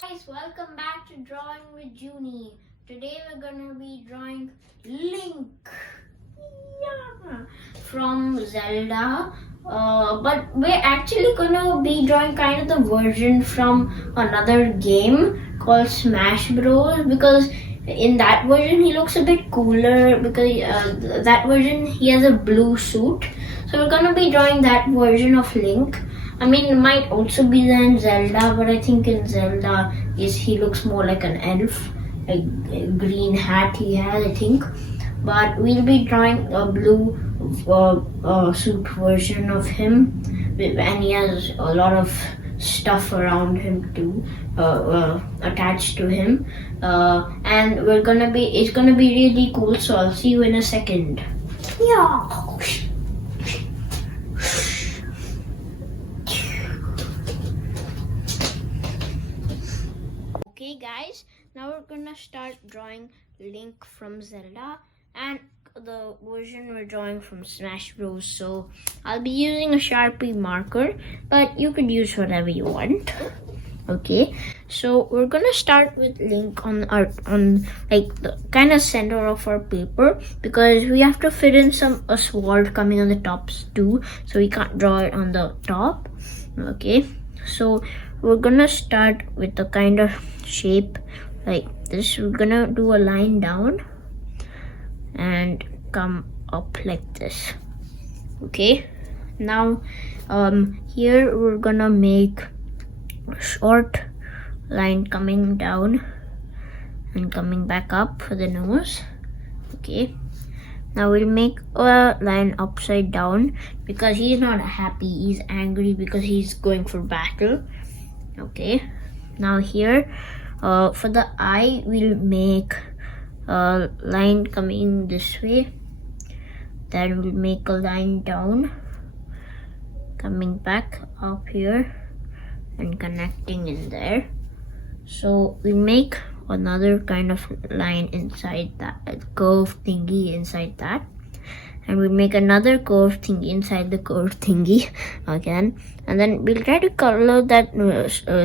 Guys, welcome back to Drawing with Juni. Today we're gonna be drawing Link from Zelda. But we're actually gonna be drawing kind of the version from another game called Smash Bros. Because in that version he looks a bit cooler because that version he has a blue suit. So we're gonna be drawing that version of Link. I mean, it might also be there in Zelda, but I think in Zelda he looks more like an elf, a green hat he has, I think. But we'll be drawing a blue suit version of him, and he has a lot of stuff around him too, attached to him. And it's gonna be really cool. So I'll see you in a second. Yeah. Okay guys, now we're gonna start drawing Link from Zelda and the version we're drawing from Smash Bros. So I'll be using a Sharpie marker, but you could use whatever you want. Okay, so we're gonna start with Link on like the kind of center of our paper because we have to fit in a sword coming on the tops too, so we can't draw it on the top. Okay, so we're gonna start with the kind of shape like this. We're gonna do a line down and come up like this. Okay, now here we're gonna make a short line coming down and coming back up for the nose. Okay, now we'll make a line upside down because he's not happy, he's angry because he's going for battle. Okay, now here for the eye we'll make a line coming this way, then we'll make a line down coming back up here and connecting in there. So we make another kind of line inside that, curve thingy inside that, and we'll make another curve thingy inside the curve thingy again, and then we'll try to color that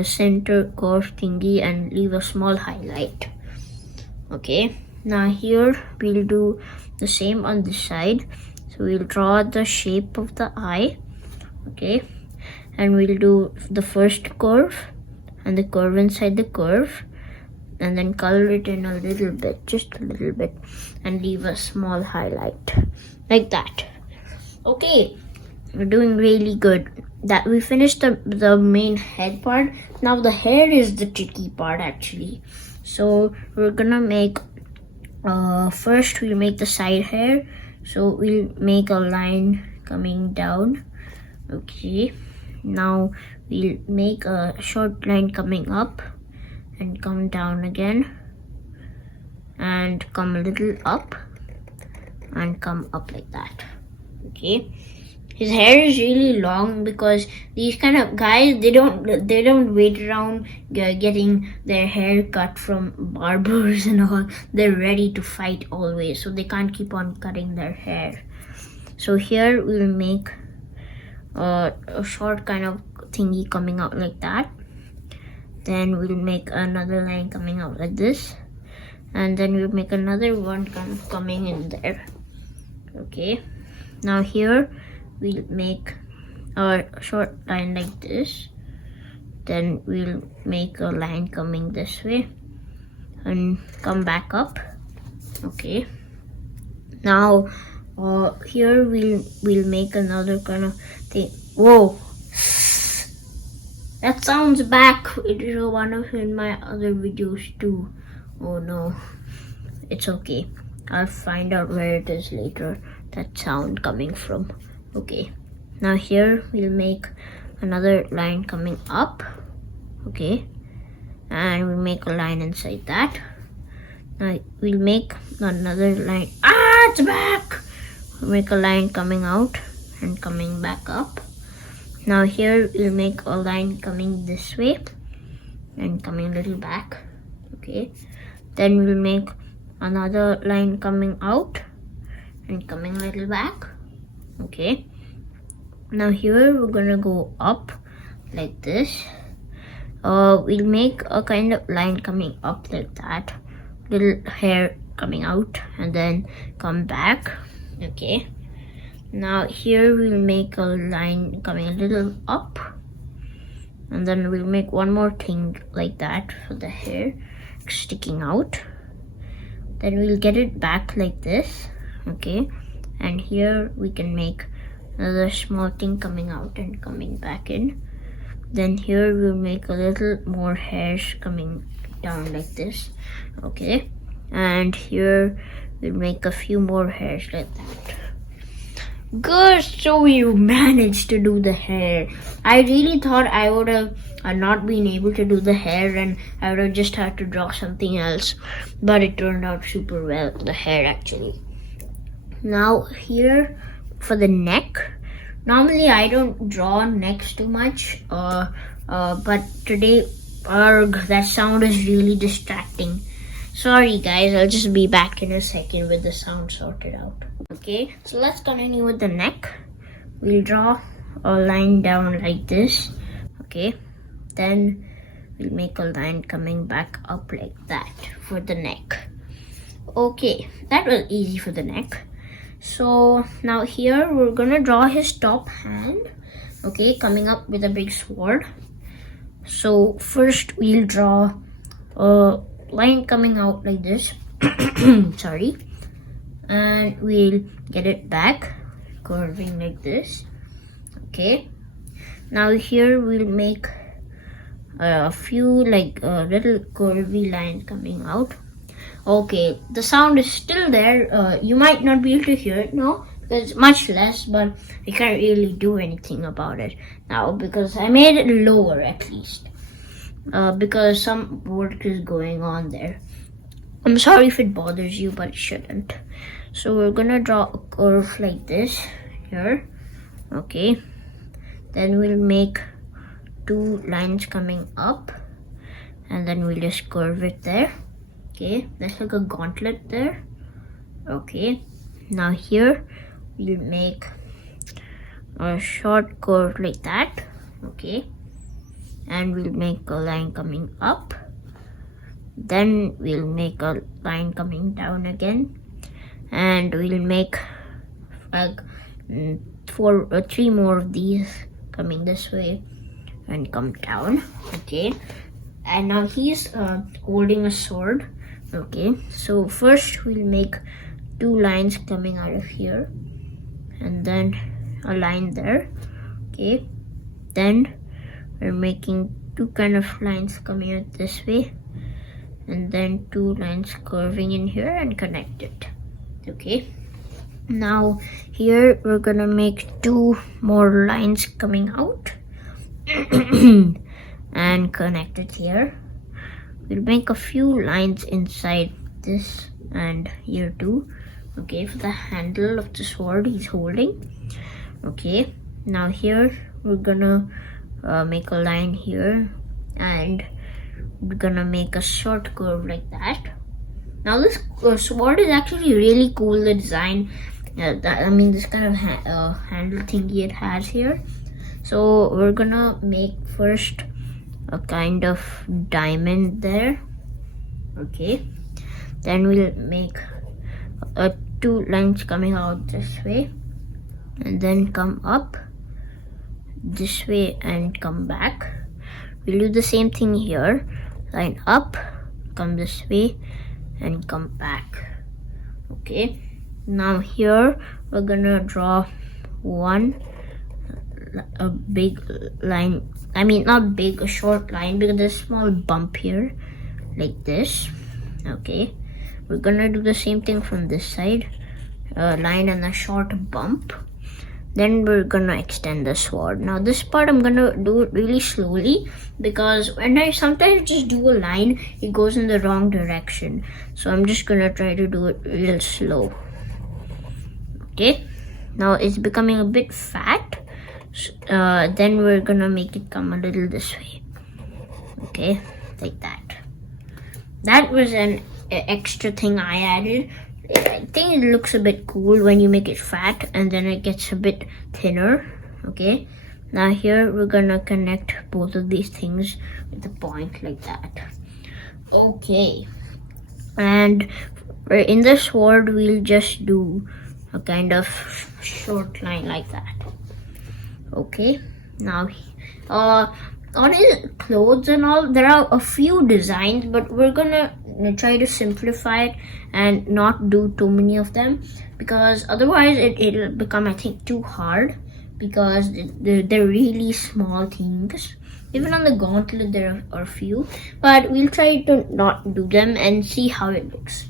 center curve thingy and leave a small highlight. Okay, now here we'll do the same on this side. So we'll draw the shape of the eye. Okay, and we'll do the first curve and the curve inside the curve, and then color it in a little bit, just a little bit, and leave a small highlight like that. Okay, we're doing really good. That we finished the main head part. Now the hair is the tricky part actually. So we're gonna make first we'll make the side hair. So we'll make a line coming down. Okay, now we'll make a short line coming up and come down again and come a little up and come up like that. Okay, his hair is really long because these kind of guys, they don't wait around getting their hair cut from barbers and all. They're ready to fight always, so they can't keep on cutting their hair. So here we'll make a short kind of thingy coming out like that, then we'll make another line coming out like this, and then we'll make another one kind of coming in there. Okay, now here we'll make a short line like this, then we'll make a line coming this way and come back up. Okay, now here we'll make another kind of thing. Whoa, that sounds back. It is one of in my other videos too. Oh no, it's okay, I'll find out where it is later, that sound coming from. Okay, now here we'll make another line coming up. Okay, and we'll make a line inside that. Now we'll make another line. It's back. We'll make a line coming out and coming back up. Now here we'll make a line coming this way and coming a little back. Okay, then we'll make another line coming out and coming a little back. Okay, now here we're gonna go up like this. we'll make a kind of line coming up like that, little hair coming out and then come back. Okay, now here we'll make a line coming a little up, and then we'll make one more thing like that for the hair sticking out. Then we'll get it back like this. Okay, and here we can make another small thing coming out and coming back in. Then here we'll make a little more hairs coming down like this. Okay, and here we'll make a few more hairs like that. Good, so you managed to do the hair. I really thought I would have not been able to do the hair and I would have just had to draw something else, but it turned out super well, the hair actually. Now here for the neck, normally I don't draw necks too much, but today that sound is really distracting. Sorry guys, I'll just be back in a second with the sound sorted out. Okay, so let's continue with the neck. We'll draw a line down like this. Okay, then we'll make a line coming back up like that for the neck. Okay, that was easy for the neck. So now here we're gonna draw his top hand. Okay, coming up with a big sword. So first we'll draw a line coming out like this. Sorry, and we'll get it back curving like this. Okay, now here we'll make a few like little curvy lines coming out. Okay, the sound is still there. You might not be able to hear it now because it's much less, but I can't really do anything about it now because I made it lower at least, because some work is going on there. I'm sorry if it bothers you, but it shouldn't. So we're gonna draw a curve like this here. Okay, then we'll make two lines coming up and then we'll just curve it there. Okay, that's like a gauntlet there. Okay, now here we'll make a short curve like that. Okay, and we'll make a line coming up, then we'll make a line coming down again, and we'll make like 3 more of these coming this way and come down. Okay, and now he's holding a sword. Okay, so first we'll make 2 lines coming out of here and then a line there. Okay, then we're making 2 kind of lines coming out this way and then 2 lines curving in here and connect it. Okay, now here we're gonna make 2 more lines coming out and connect it here. We'll make a few lines inside this and here too. Okay, for the handle of the sword he's holding. Okay, now here we're gonna make a line here and we're gonna make a short curve like that. Now this sword is actually really cool, the design. This kind of handle thingy it has here. So we're gonna make first a kind of diamond there. Okay, then we'll make 2 lines coming out this way and then come up this way and come back. We'll do the same thing here, line up, come this way and come back. Okay, now here we're gonna draw a big line, not big, a short line, because there's a small bump here like this. Okay, we're gonna do the same thing from this side, a line and a short bump. Then we're gonna extend the sword. Now this part I'm gonna do it really slowly because when I sometimes just do a line, it goes in the wrong direction. So I'm just gonna try to do it real slow. Okay, now it's becoming a bit fat. Then we're gonna make it come a little this way. Okay, like that. That was an extra thing I added. I think it looks a bit cool when you make it fat and then it gets a bit thinner. Okay, Now here we're gonna connect both of these things with a point like that. Okay, and in the sword we'll just do a kind of short line like that. Okay, now on his clothes and all, there are a few designs, but we're gonna try to simplify it and not do too many of them, because otherwise it'll become, I think, too hard, because they're really small things. Even on the gauntlet there are a few, but we'll try to not do them and see how it looks.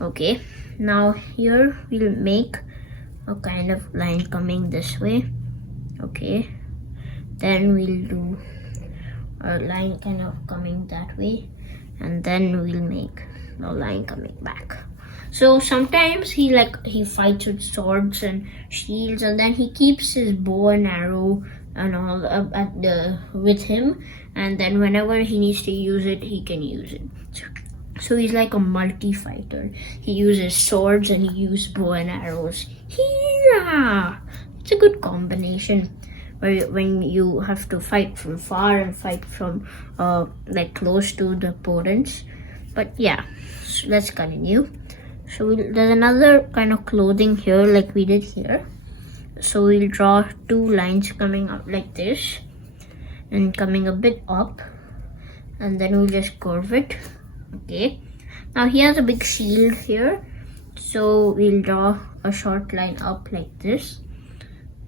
Okay, now here we'll make a kind of line coming this way. Okay, then we'll do a line kind of coming that way, and then we'll make a line coming back. So sometimes he fights with swords and shields, and then he keeps his bow and arrow and all with him, and then whenever he needs to use it, he can use it. So he's like a multi-fighter. He uses swords and he uses bow and arrows. Hiyaaaa! It's a good combination when you have to fight from far and fight from like close to the opponents. But yeah, so let's continue. So there's another kind of clothing here like we did here. So we'll draw two lines coming up like this and coming a bit up, and then we'll just curve it. Okay, now he has a big shield here, so we'll draw a short line up like this,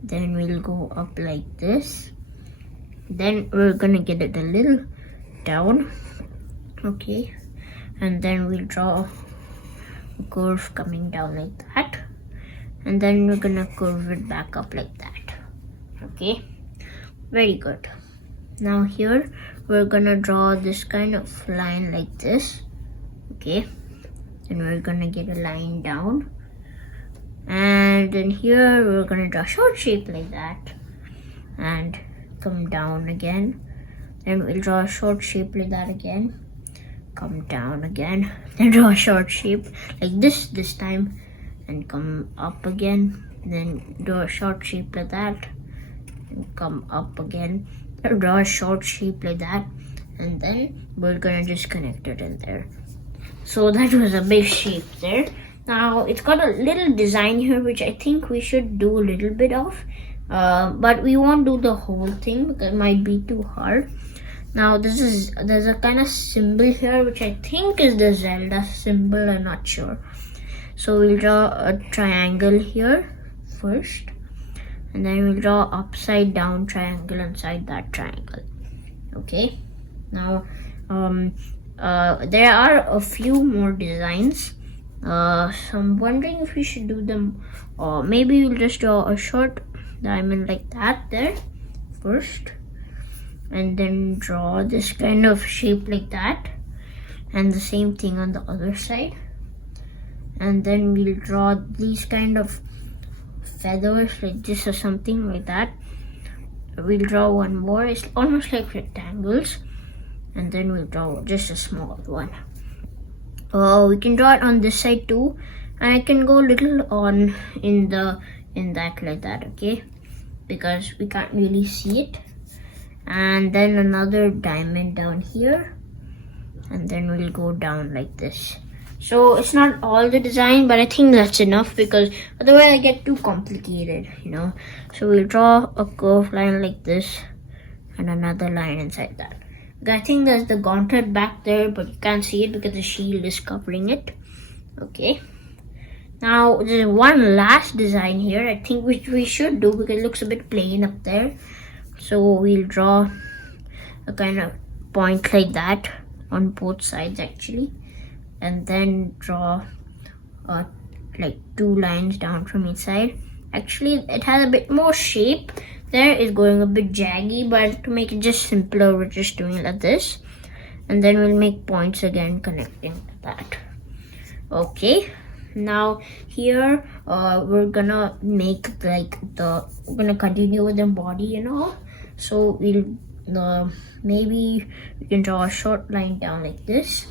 then we'll go up like this, then we're gonna get it a little down. Okay, and then we'll draw a curve coming down like that, and then we're gonna curve it back up like that. Okay, very good. Now here we're gonna draw this kind of line like this. Okay, then we're gonna get a line down, and then here we're gonna draw a short shape like that and come down again. Then we'll draw a short shape like that again, come down again, then draw a short shape like this time and come up again, then draw a short shape like that and come up again, draw a short shape like that, and then we're gonna just connect it in there. So that was a big shape there. Now it's got a little design here which I think we should do a little bit of, but we won't do the whole thing because it might be too hard. Now there's a kind of symbol here which I think is the Zelda symbol, I'm not sure. So we'll draw a triangle here first, and then we'll draw upside down triangle inside that triangle. Okay, now there are a few more designs, so I'm wondering if we should do them, or maybe we'll just draw a short diamond like that there first, and then draw this kind of shape like that, and the same thing on the other side, and then we'll draw these kind of feathers like this or something like that. We'll draw one more, it's almost like rectangles, and then we'll draw just a small one. We can draw it on this side too, and I can go a little on in that like that, okay, because we can't really see it. And then another diamond down here, and then we'll go down like this. So it's not all the design, but I think that's enough because otherwise I get too complicated, you know. So we'll draw a curved line like this and another line inside that. I think there's the gauntlet back there, but you can't see it because the shield is covering it. Okay, now there's one last design here I think which we should do because it looks a bit plain up there. So we'll draw a kind of point like that on both sides actually, and then draw like two lines down from each side. Actually it has a bit more shape there, is going a bit jaggy, but to make it just simpler we're just doing it like this, and then we'll make points again connecting that. Okay, now here we're gonna make like we're gonna continue with the body and all. So we'll maybe we can draw a short line down like this.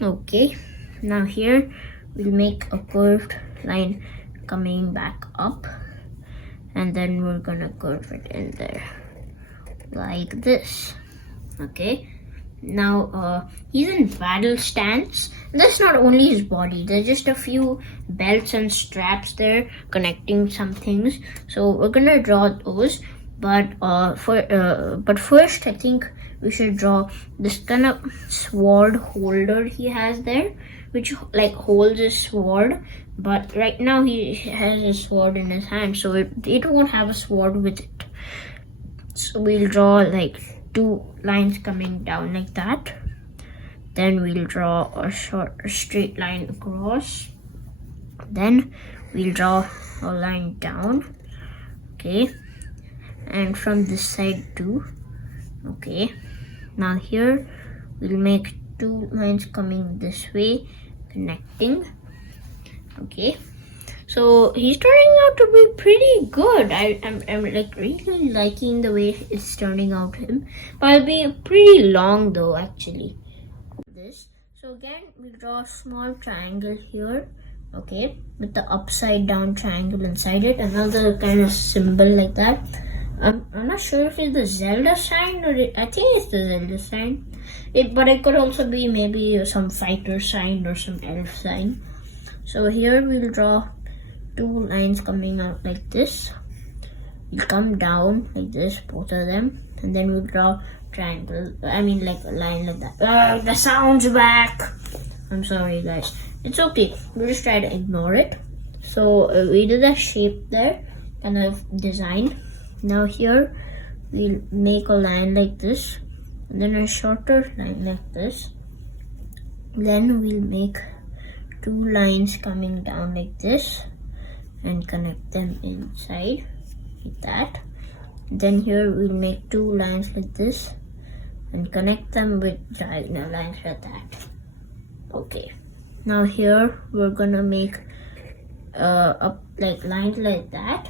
Okay, now here we'll make a curved line coming back up, and then we're gonna curve it in there like this. Okay, now he's in battle stance. That's not only his body, there's just a few belts and straps there connecting some things, so we're gonna draw those. But first I think we should draw this kind of sword holder he has there, which like holds his sword, but right now he has a sword in his hand, so it won't have a sword with it. So we'll draw like 2 lines coming down like that. Then we'll draw a straight line across. Then we'll draw a line down. Okay, and from this side too. Okay, now here we'll make 2 lines coming this way, connecting. Okay, so he's turning out to be pretty good. I'm like really liking the way it's turning out to him, but it'll be pretty long though actually. This, so again we draw a small triangle here, okay, with the upside down triangle inside it, another kind of symbol like that. I'm not sure if it's the Zelda sign or I think it's the Zelda sign. But it could also be maybe some fighter sign or some elf sign. So here we'll draw 2 lines coming out like this. We'll come down like this, both of them, and then we'll draw triangle. I mean like a line like that. The sound's back. I'm sorry guys. It's okay. We'll just try to ignore it. So we did a shape there, kind of design. Now here we'll make a line like this, and then a shorter line like this. Then we'll make 2 lines coming down like this and connect them inside like that. Then here we'll make 2 lines like this and connect them with diagonal lines like that. Okay, now here we're gonna make up like lines like that,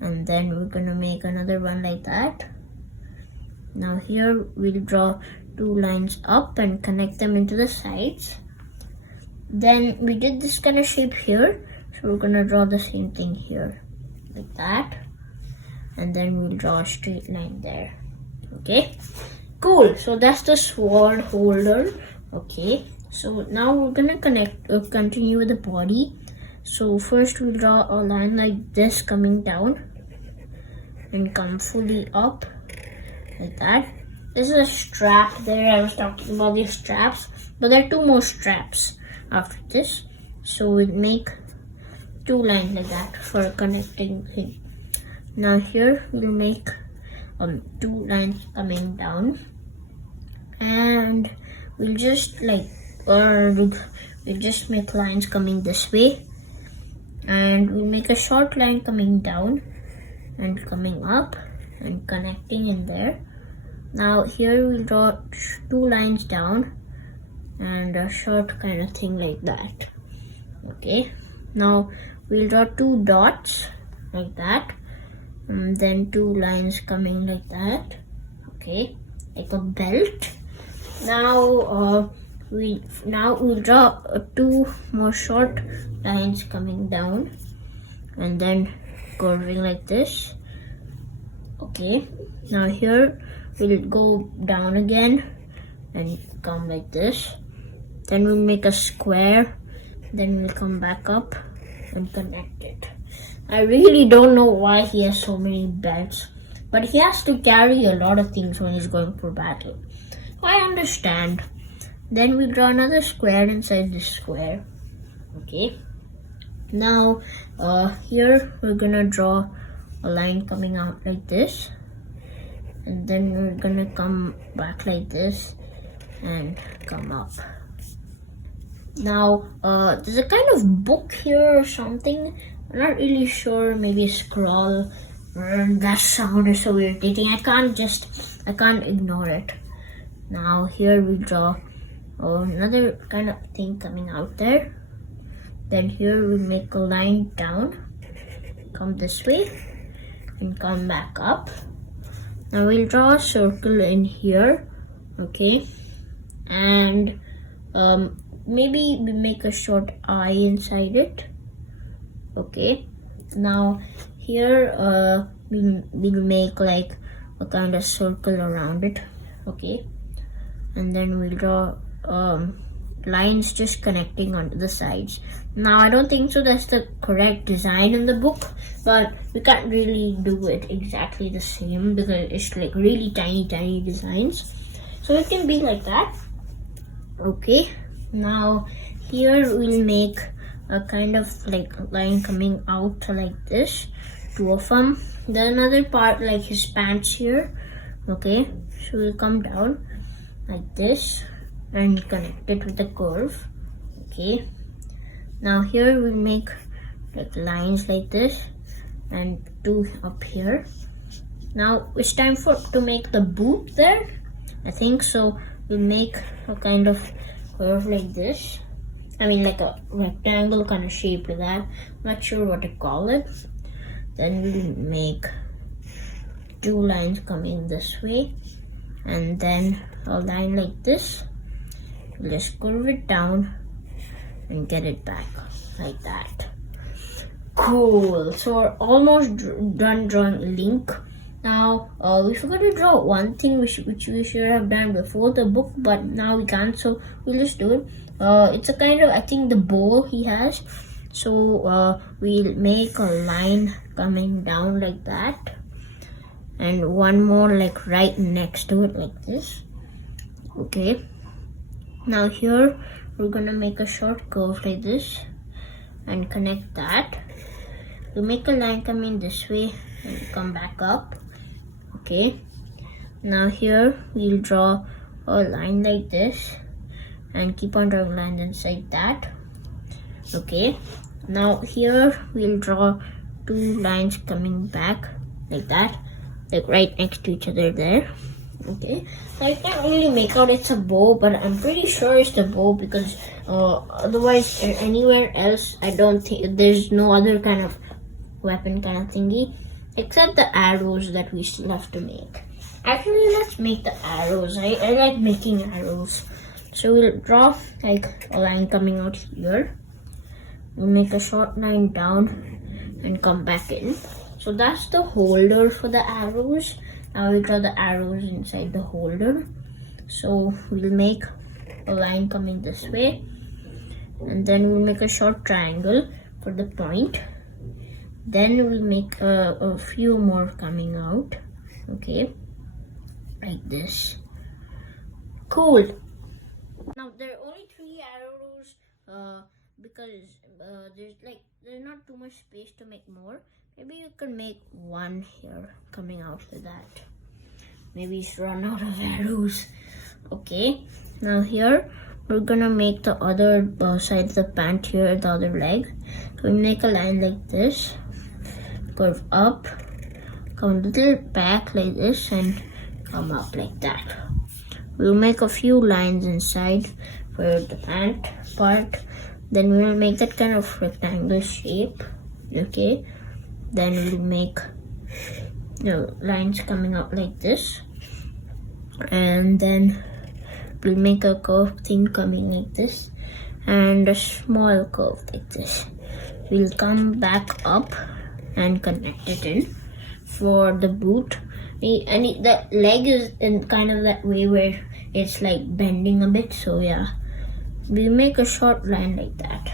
and then we're gonna make another one like that. Now here we'll draw 2 lines up and connect them into the sides. Then we did this kind of shape here, so we're gonna draw the same thing here like that, and then we'll draw a straight line there. Okay, cool. So that's the sword holder. Okay, so now we're gonna continue with the body. So first we'll draw a line like this coming down and come fully up like that. This is a strap there. I was talking about these straps, but there are 2 more straps after this. So we'll make 2 lines like that for connecting thing. Now here we'll make 2 lines coming down, and we'll just like we'll just make lines coming this way, and we'll make a short line coming down and coming up and connecting in there. Now here we'll draw 2 lines down and a short kind of thing like that. Okay, now we'll draw 2 dots like that, and then 2 lines coming like that. Okay, like a belt. Now we'll draw 2 more short lines coming down and then curving like this. Okay, now here we'll go down again and come like this. Then we'll make a square, then we'll come back up and connect it. I really don't know why he has so many belts, but he has to carry a lot of things when he's going for battle. I understand. Then we draw another square inside this square. Okay, now here we're gonna draw a line coming out like this, and then we're gonna come back like this and come up. Now there's a kind of book here or something. I'm not really sure. Maybe a scroll. That sound is so irritating. I can't ignore it. Now here we draw another kind of thing coming out there. Then here we make a line down, come this way and come back up. Now we'll draw a circle in here. Okay, and maybe we make a short eye inside it. Okay, now here we'll make like a kind of circle around it. Okay, and then we'll draw lines just connecting onto the sides. Now I don't think so that's the correct design in the book, but we can't really do it exactly the same because it's like really tiny designs, so it can be like that. Okay, now here we'll make a kind of like line coming out like this, two of them. Then another part like his pants here. Okay, so we'll come down like this and connect it with the curve. Okay, now here we'll make like lines like this and two up here. Now it's time to make the boot there, I think. So we'll make a kind of curve like this. I mean like a rectangle kind of shape like that. Not sure what to call it. Then we'll make two lines coming this way and then a line like this. We'll just curve it down and get it back like that. Cool. So we're almost done drawing Link. Now we forgot to draw one thing which we should have done before the book, but now we can't, so we'll just do it. It's a kind of, I think, the bow he has. So we'll make a line coming down like that and one more like right next to it like this. Okay, now here we're gonna make a short curve like this and connect that. We'll make a line coming this way and come back up. Okay, now here we'll draw a line like this and keep on drawing lines inside that. Okay, now here we'll draw two lines coming back like that, like right next to each other there. Okay, I can't really make out it's a bow, but I'm pretty sure it's the bow because otherwise anywhere else I don't think there's no other kind of weapon kind of thingy except the arrows that we still have to make. Actually, let's make the arrows. I like making arrows. So we'll draw like a line coming out here. We'll make a short line down and come back in. So that's the holder for the arrows. Now we'll draw the arrows inside the holder. So we'll make a line coming this way and then we'll make a short triangle for the point. Then we'll make a few more coming out. Okay, like this. Cool. Now there are only 3 arrows because there's not too much space to make more. Maybe you can make one here coming out like that. Maybe it's run out of arrows. Okay, now here we're gonna make the other side of the pant here, the other leg. So we make a line like this, curve up, come a little back like this and come up like that. We'll make a few lines inside for the pant part. Then we'll make that kind of rectangle shape. Okay, then we'll make lines coming out like this and then we'll make a curved thing coming like this and a small curve like this. We'll come back up and connect it in for the boot. And the leg is in kind of that way where it's like bending a bit, so yeah, we'll make a short line like that.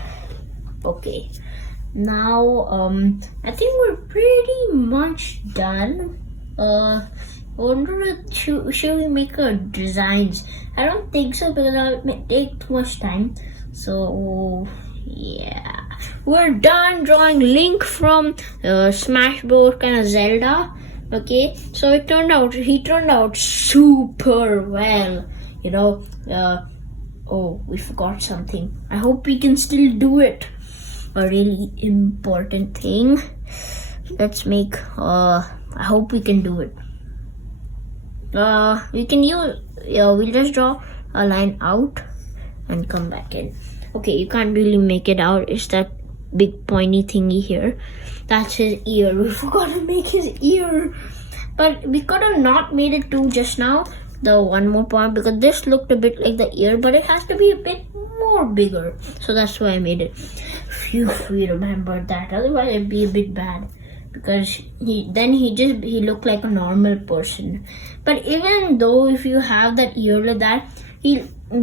Okay, now I think we're pretty much done. Should we make our designs? I don't think so because it may take too much time. So yeah, we're done drawing Link from Smash Bros. Kind of Zelda. Okay, so he turned out super well. You know, oh, we forgot something. I hope we can still do it. A really important thing. Let's make. I hope we can do it. We can use. We'll just draw a line out and come back in. Okay, you can't really make it out. It's that big pointy thingy here. That's his ear. We forgot to make his ear. But we could have not made it too just now. The one more part because this looked a bit like the ear, but it has to be a bit more bigger. So that's why I made it. Phew, we remembered that. Otherwise it'd be a bit bad. because he looked like a normal person. But even though if you have that ear like that,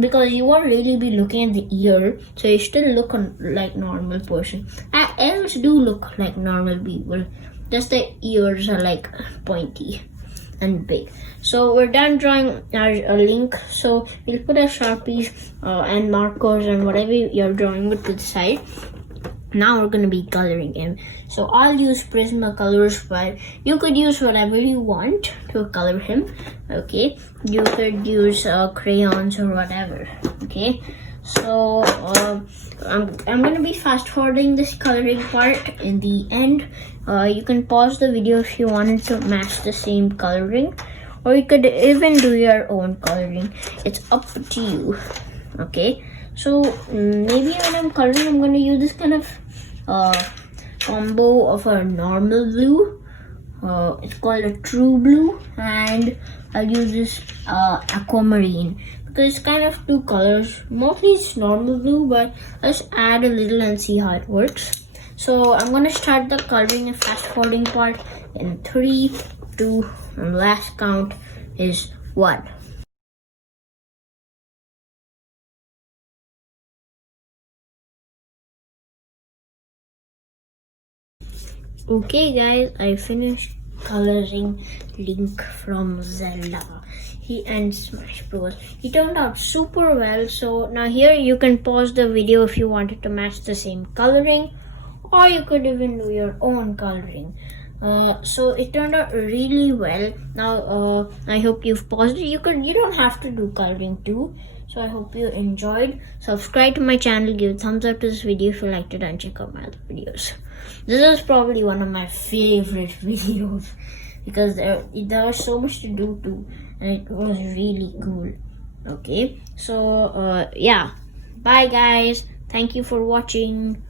because you won't really be looking at the ear, so you still look like normal person. And elves do look like normal people, just the ears are like pointy and big. So we're done drawing our Link. So we'll put our Sharpies and markers and whatever you're drawing with to the side. Now we're gonna be coloring him. So I'll use Prismacolors, but you could use whatever you want to color him. Okay, you could use crayons or whatever. Okay, so I'm gonna be fast forwarding this coloring part in the end. You can pause the video if you wanted to match the same coloring, or you could even do your own coloring. It's up to you. Okay, so maybe when I'm coloring, I'm gonna use this kind of combo of a normal blue. It's called a true blue, and I'll use this aquamarine because it's kind of two colors. Mostly it's normal blue, but let's add a little and see how it works. So I'm gonna start the coloring and fast forwarding part in 3, 2, and last count is 1. Okay guys, I finished coloring Link from Zelda and Smash Bros. He turned out super well. So now here you can pause the video if you wanted to match the same coloring, or you could even do your own coloring. So it turned out really well. Now I hope you've paused it. You don't have to do coloring too. So I hope you enjoyed. Subscribe to my channel, give a thumbs up to this video if you liked it, and check out my other videos. This is probably one of my favorite videos because there was so much to do too, and it was really cool. Okay, so yeah, bye guys. Thank you for watching.